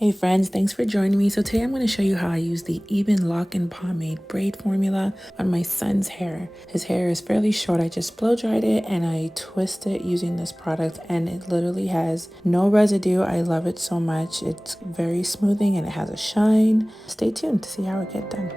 Hey friends, thanks for joining me. So today I'm going to show you how I use the EBIN Lock-In Pomade Braid formula on my son's hair. His hair is fairly short. I just blow dried it and I twist it using this product and it literally has no residue. I love it so much. It's very smoothing and it has a shine. Stay tuned to see how it gets done.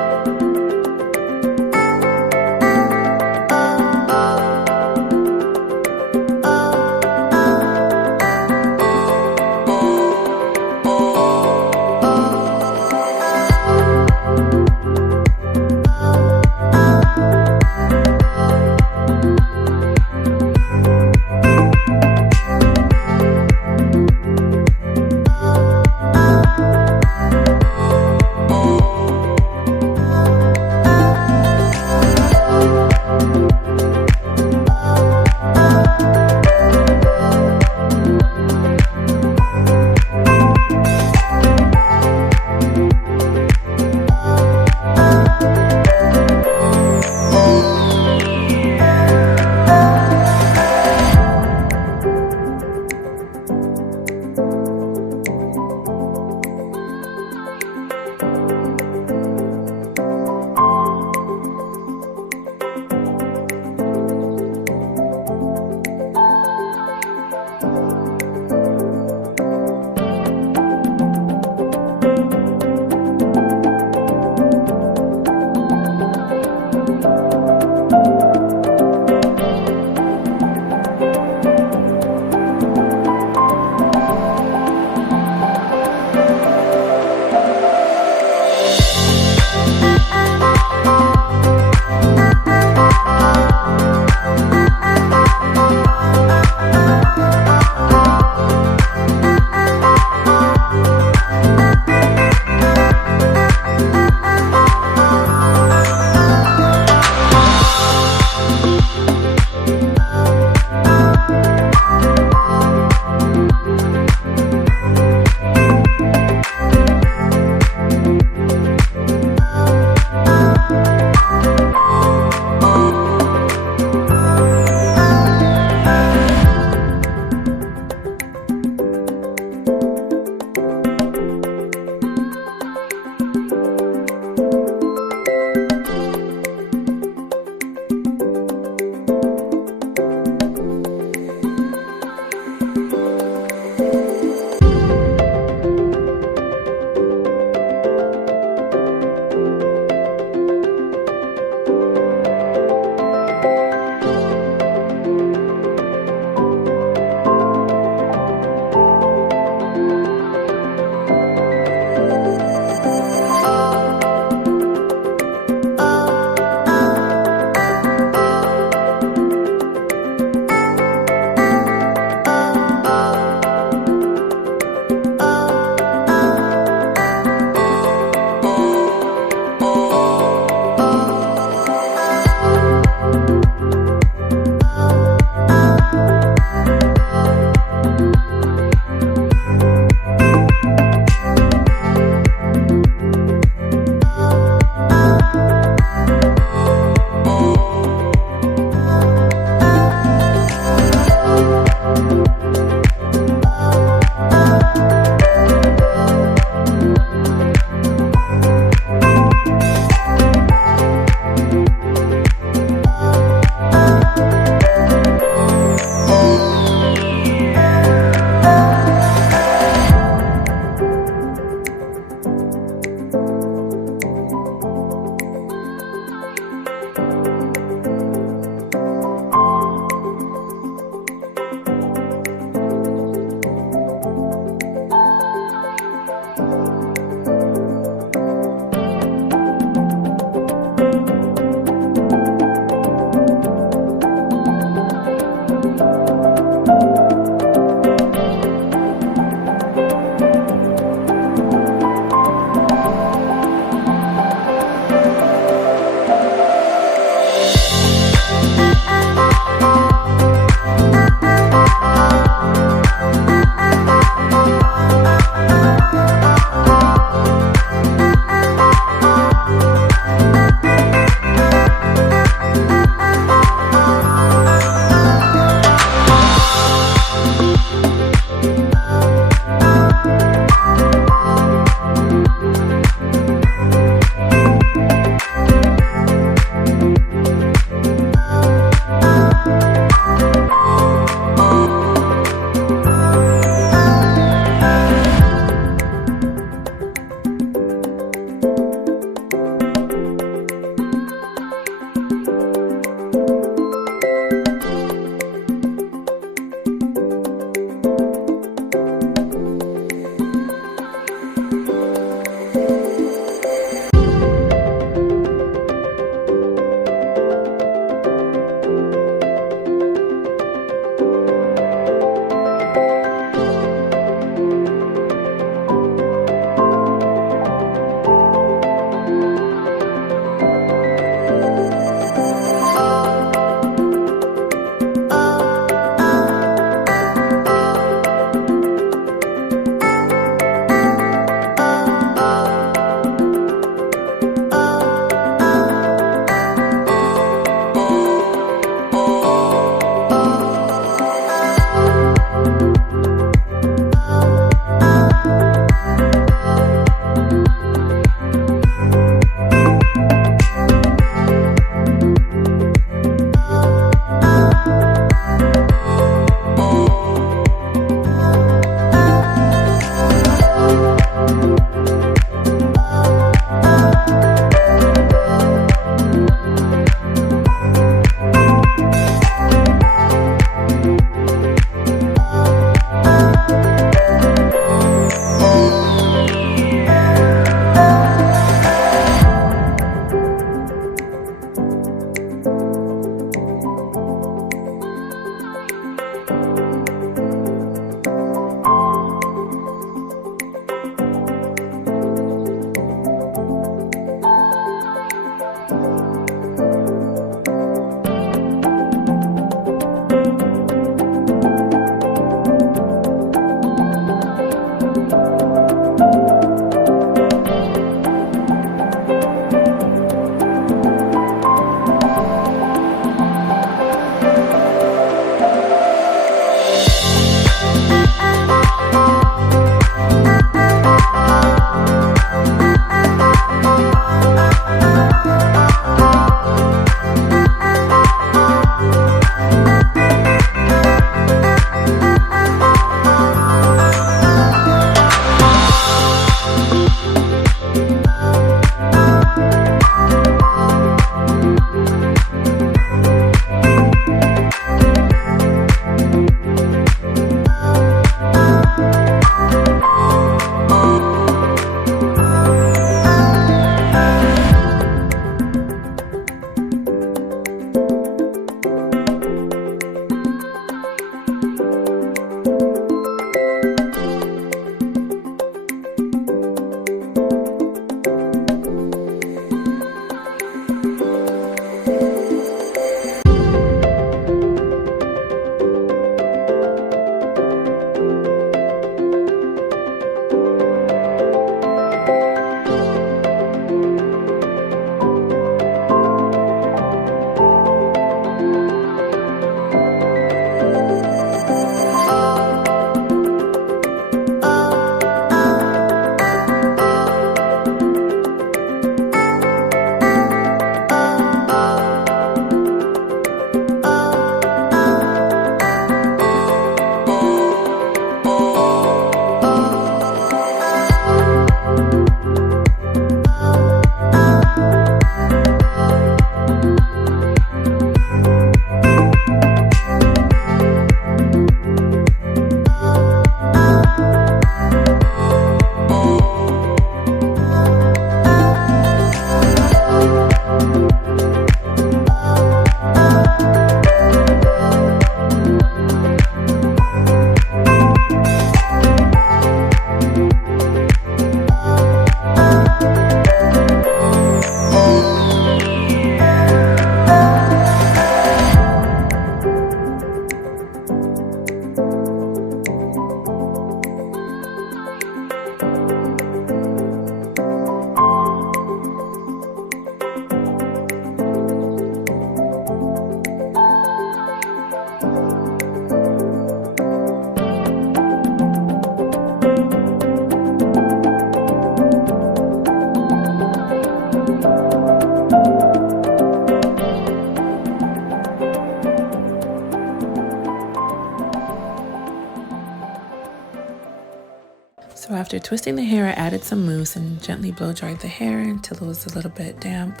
So after twisting the hair, I added some mousse and gently blow dried the hair until it was a little bit damp.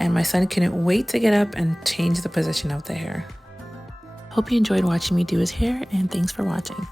And my son couldn't wait to get up and change the position of the hair. Hope you enjoyed watching me do his hair, and thanks for watching.